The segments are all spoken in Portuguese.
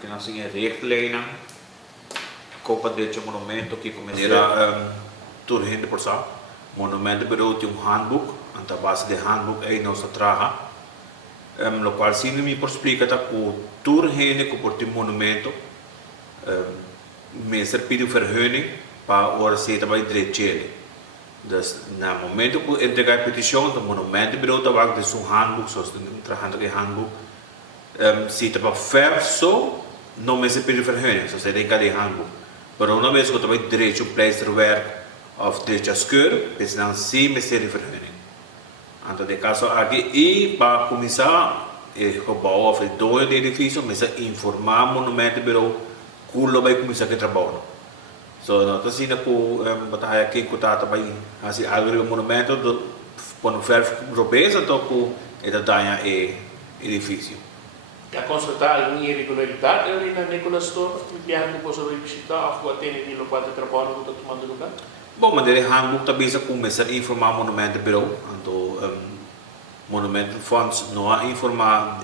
Aqui nós temos a richtlijnen. Copa de monumento que começa turhinde por sa. Monumento bureau tem handbook, anta base de handbook aí nós traga. Lo qual sim me por explicar que o turhinde que por tem monumento, meester pediu vergunning para o receita vai direito. Dus na momento que entregar a petição do monumento bureau tá vai de seu handbook, só tragando que handbook, se tá para verso não me se pediu vergunning, só se tem que de handbook. Pero uma vez que eu trabalho direito pleisterwerk of direito skeur, is dan sim meester vergunning. Então, de caso aqui, e para começar o gebouw of het doel do edifício, mas informar o monumento bureau como vai começar a trabalhar. So, nós assim que batalha aqui que está também assim algo monumento do quando ferro europeus então que é da edifício. Já constatar alguma irregularidade ali na Nicolas Store, que a gente possa visitar ou até nem local de trabalho que está tomando lugar? Bom, mas ele handbook também já começa a informar o monumento bureau, então monumento funds não a informar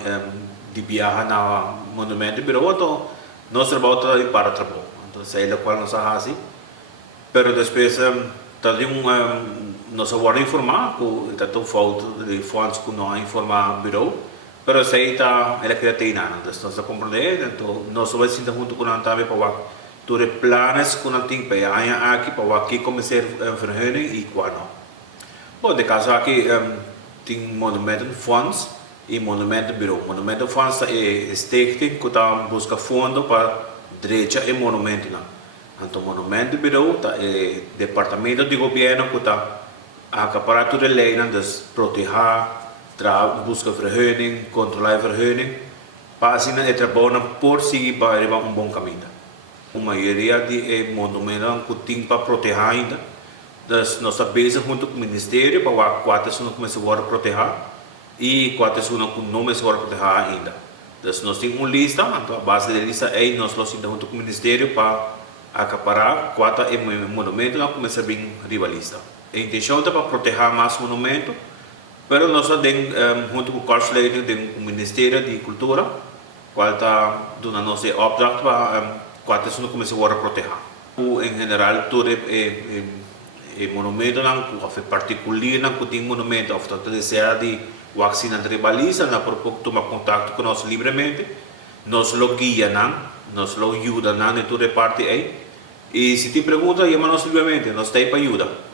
de viagem na monumento bureau, então nós trabalhamos para trabalho. Então, é o qual nós fazemos. Pero depois, também nós vamos informar que está tão falta de fundos que não informar o bureau. Pero sei está ela que tem nada. Então, nós compreendemos. Então, nós vamos sentar junto com a Antave para ter planos que não tem para aqui para aqui começar a vergunning e quando. Bom, de caso aqui tem monumento funds e monumento bureau. Monumento funds é stichting que está busca fundo para direito e monumento não. Então monumento bureau tá é departamento de governo que tá acaparar toda a lei não des proteger, busca vergunning, controlar vergunning, para assim é trabalhar por seguir para levar bom caminho. A maioria de monumentos que tem para proteger ainda, das nós sabemos junto com o ministério para quatro são começar a proteger e quatro são que não começam a proteger ainda. Então, nós temos uma lista, a base da lista é nós junto com o Ministério para acaparar quatro monumentos e começar a vir rivalista. A intenção é para proteger mais monumentos, mas nós temos, junto com o Karlsleiding, temos o Ministério de Cultura, qual está dando nossa opdracht para quatro não começar a proteger. Em geral, todo monumento, particular, que tem monumento, ou deseja de vacina tribalista, na propósito tomar contato com nós livremente, nós lo guia, nós lo ajuda, em toda parte aí. E se te pergunta, chama nós livremente, nós temos para ajuda.